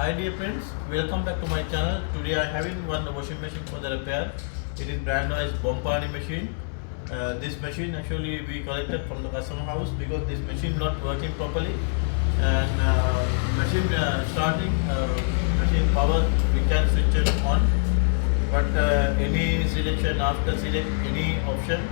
Hi dear friends, welcome back to my channel. Today I having one washing machine for the repair. It is brand wise Bompani machine. This machine actually we collected from the customer house because this machine not working properly, and machine starting machine power we can switch it on, but any selection after select any option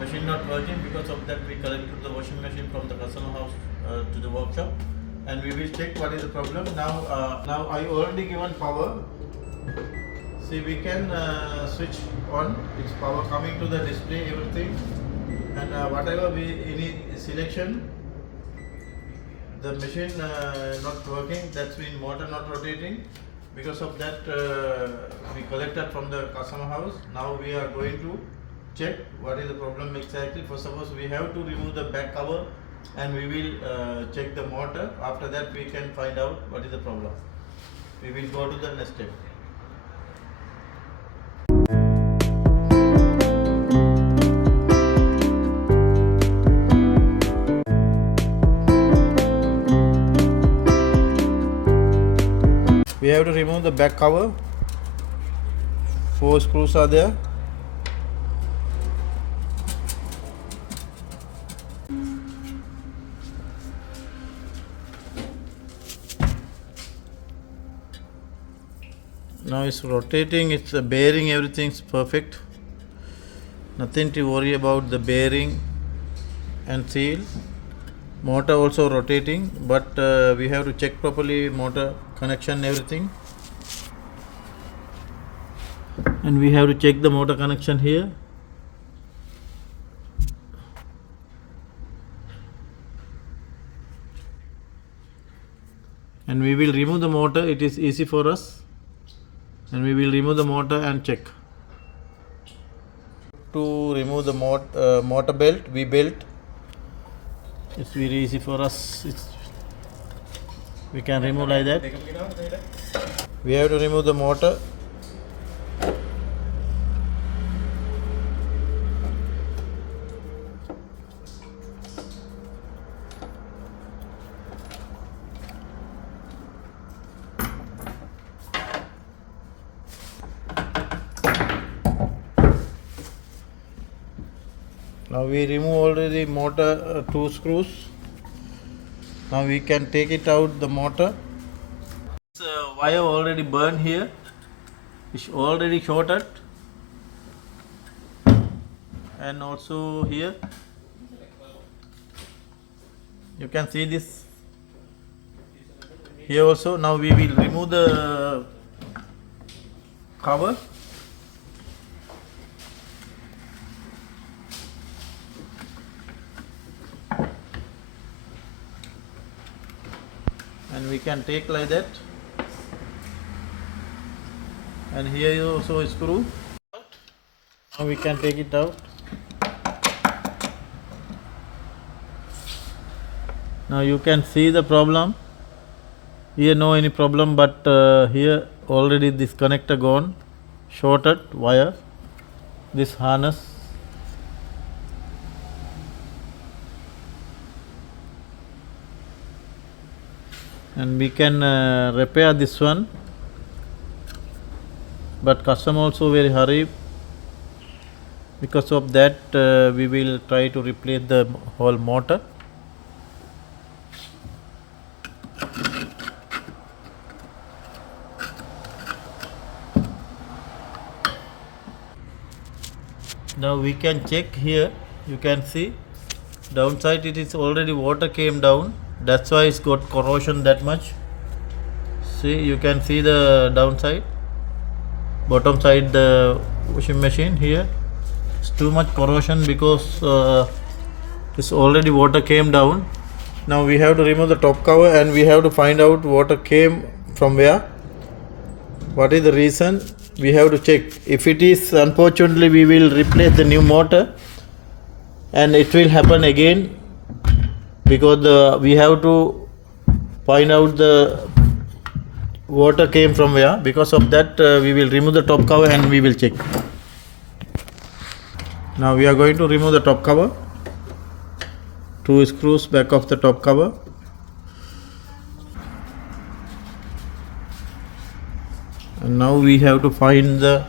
machine not working. Because of that we collected the washing machine from the customer house to the workshop, and we will check what is the problem. Now I already given power. See, we can switch on. It's power coming to the display, everything, and whatever we any selection, the machine not working. That's mean motor not rotating. Because of that we collected from the customer house. Now we are going to check what is the problem exactly. First of all, we have to remove the back cover, and we will check the motor. After that we can find out what is the problem. We will go to the next step. We have to remove the back cover. 4 screws are there. Now it's rotating, it's a bearing, everything's perfect. Nothing to worry about the bearing and seal. Motor also rotating, but we have to check properly motor connection, everything. And we have to check the motor connection here. And we will remove the motor, it is easy for us. And we will remove the motor and check. To remove the motor belt, V-belt, it's very easy for us. We can remove like that. We have to remove the motor. Now we remove already motor 2 screws. Now we can take it out the motor. This wire already burned here. It's already shorted. And also here. You can see this. Here also. Now we will remove the cover. And we can take like that, and here is also a screw. Now we can take it out. Now you can see the problem. Here no any problem, but here already this connector gone, shorted wire, this harness. And we can repair this one, but customer also very hurry. Because of that we will try to replace the whole motor. Now we can check here. You can see downside, it is already water came down. That's why it's got corrosion that much. See, you can see the downside, bottom side the washing machine here. It's too much corrosion because it's already water came down. Now we have to remove the top cover, and we have to find out water came from where. What is the reason? We have to check. If it is, unfortunately, we will replace the new motor, and it will happen again. Because we have to find out the water came from where. Because of that we will remove the top cover and we will check. Now we are going to remove the top cover. 2 screws back of the top cover. And now we have to find the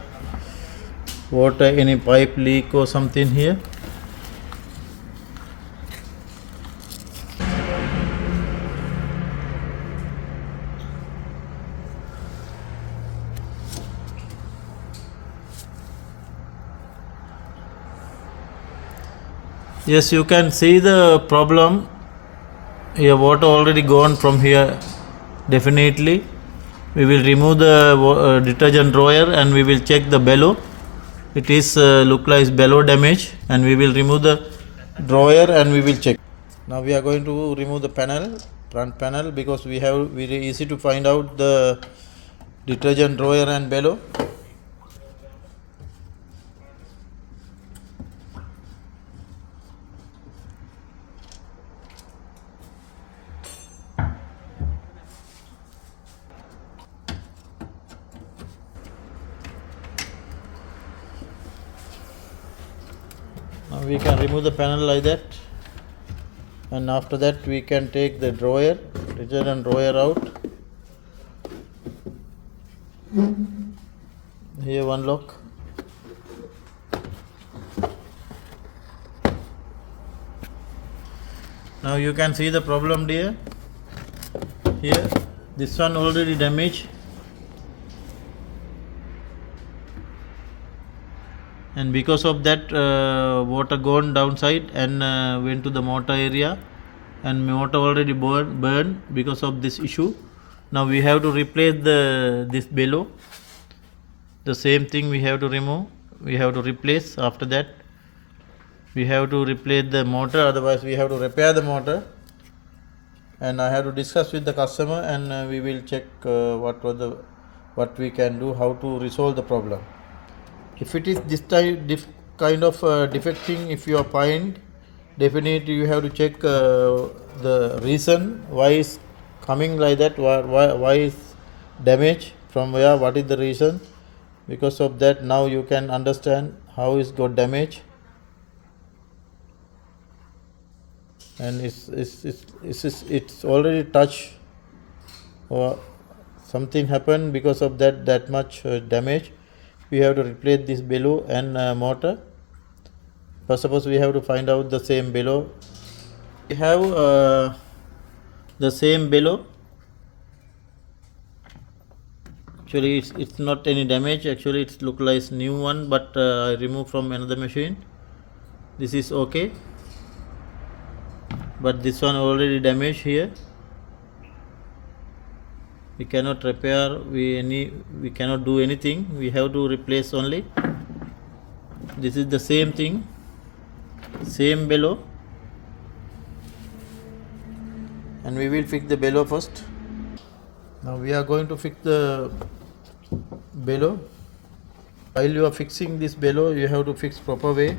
water, any pipe leak or something here. Yes, you can see the problem. Here water already gone from here. Definitely we will remove the detergent drawer and we will check the bellow. It is look like bellow damage, and we will remove the drawer and we will check. Now we are going to remove the panel, front panel, because we have very easy to find out the detergent drawer and bellow. Now we can remove the panel like that, and after that we can take the drawer, detergent drawer out. Here one lock. Now you can see the problem dear. Here this one already damaged, and because of that water gone downside and went to the motor area, and motor already burned because of this issue. Now we have to replace this bellow. The same thing we have to remove, we have to replace. After that we have to replace the motor, otherwise we have to repair the motor, and I have to discuss with the customer, and we will check what we can do, how to resolve the problem. If it is this kind of defecting, if you are find, definitely you have to check the reason why is coming like that, why is damage, from where, what is the reason. Because of that now you can understand how is got damage, and it's already touched or something happened because of that much damage. We have to replace this bellow and motor. First of all we have to find out the same bellow. We have the same bellow. Actually it's not any damage, actually it's look like new one, but I removed from another machine. This is okay, but this one already damaged here. We cannot repair, we cannot do anything, we have to replace only. This is the same thing, same bellow, and we will fix the bellow first. Now we are going to fix the bellow. While you are fixing this bellow, you have to fix proper way,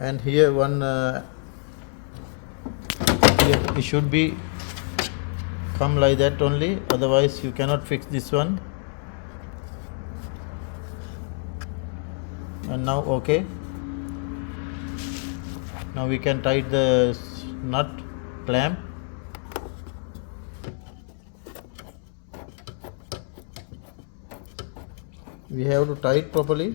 and here one here it should be come like that only, otherwise you cannot fix this one. And now okay, now we can tighten the nut clamp. We have to tie it properly.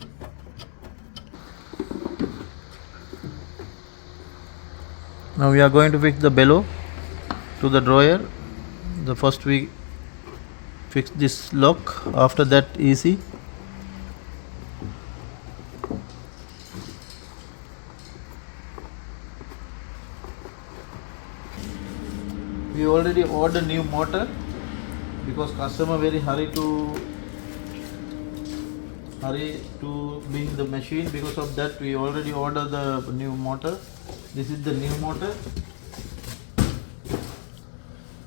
Now we are going to fix the bellow to the drawer. The first we fix this lock, after that easy. We already ordered new motor because customer very hurry to bring the machine. Because of that we already ordered the new motor. This is the new motor,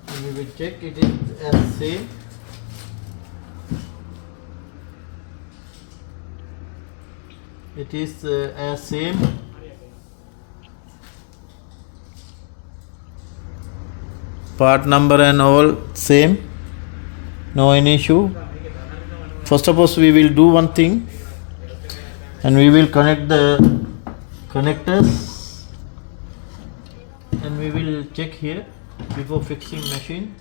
and we will check it is as same. It is as same. Part number and all same, no any issue. First of all we will do one thing, and we will connect the connectors, and we will check here before fixing machine.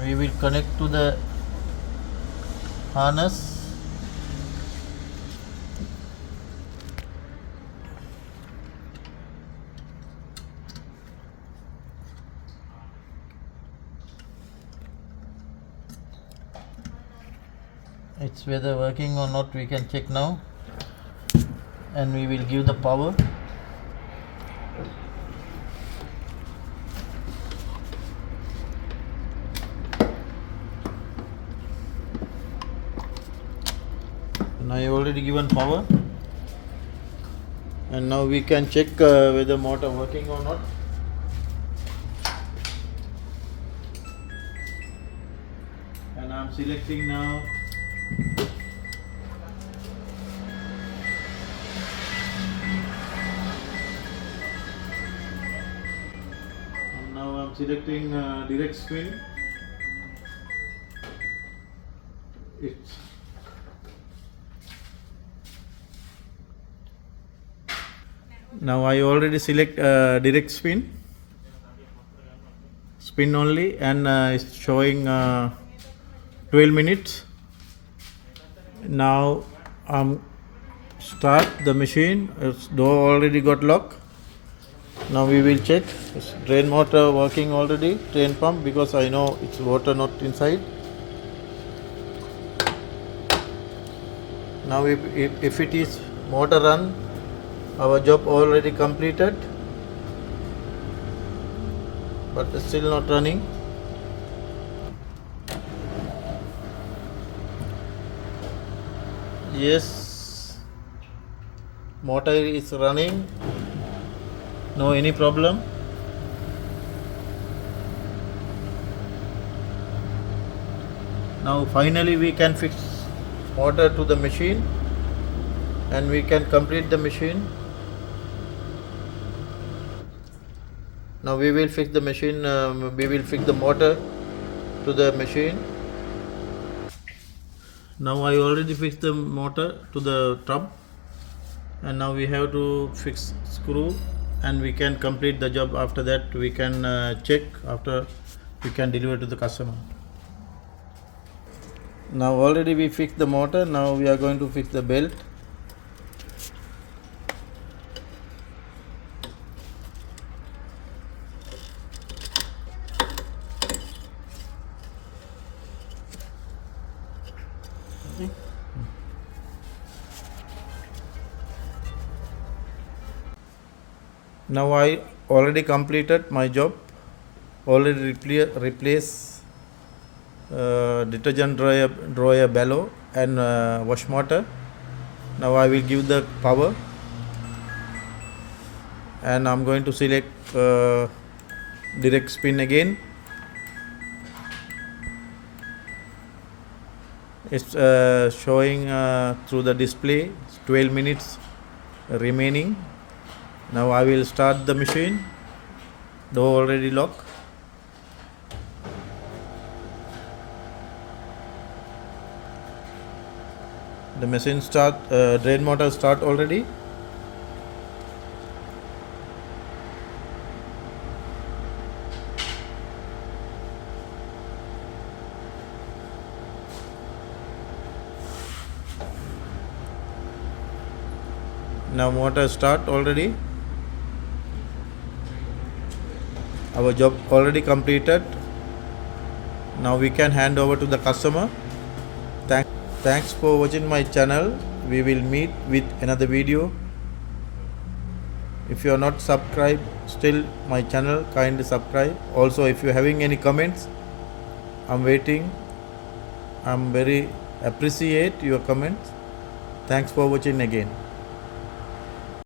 and we will connect to the harness. It's whether working or not, we can check now, and we will give the power. Now I already given power, and now we can check whether motor working or not. And I'm selecting now. And now I'm selecting direct spin. It's now I already select direct spin only, and it's showing 12 minutes. Now start the machine. Its door already got lock. Now we will check drain motor working already, drain pump, because I know it's water not inside. Now if it is motor run, our job already completed, but it's still not running. Yes, motor is running, no any problem. Now finally we can fix motor to the machine, and we can complete the machine. Now we will fix the machine, we will fix the motor to the machine. Now I already fixed the motor to the tub, and now we have to fix screw, and we can complete the job. After that we can check, after we can deliver to the customer. Now already we fixed the motor, now we are going to fix the belt. Now I already completed my job, already replace detergent dryer bellow and wash motor. Now I will give the power, and I'm going to select direct spin again. It's showing through the display 12 minutes remaining. Now I will start the machine. Door already locked. The machine start, drain motor start already. Now motor start already. Our job already completed. Now we can hand over to the customer. Thanks for watching my channel. We will meet with another video. If you are not subscribed still my channel, kindly subscribe. Also, if you are having any comments, I'm waiting. I'm very appreciate your comments. Thanks for watching again.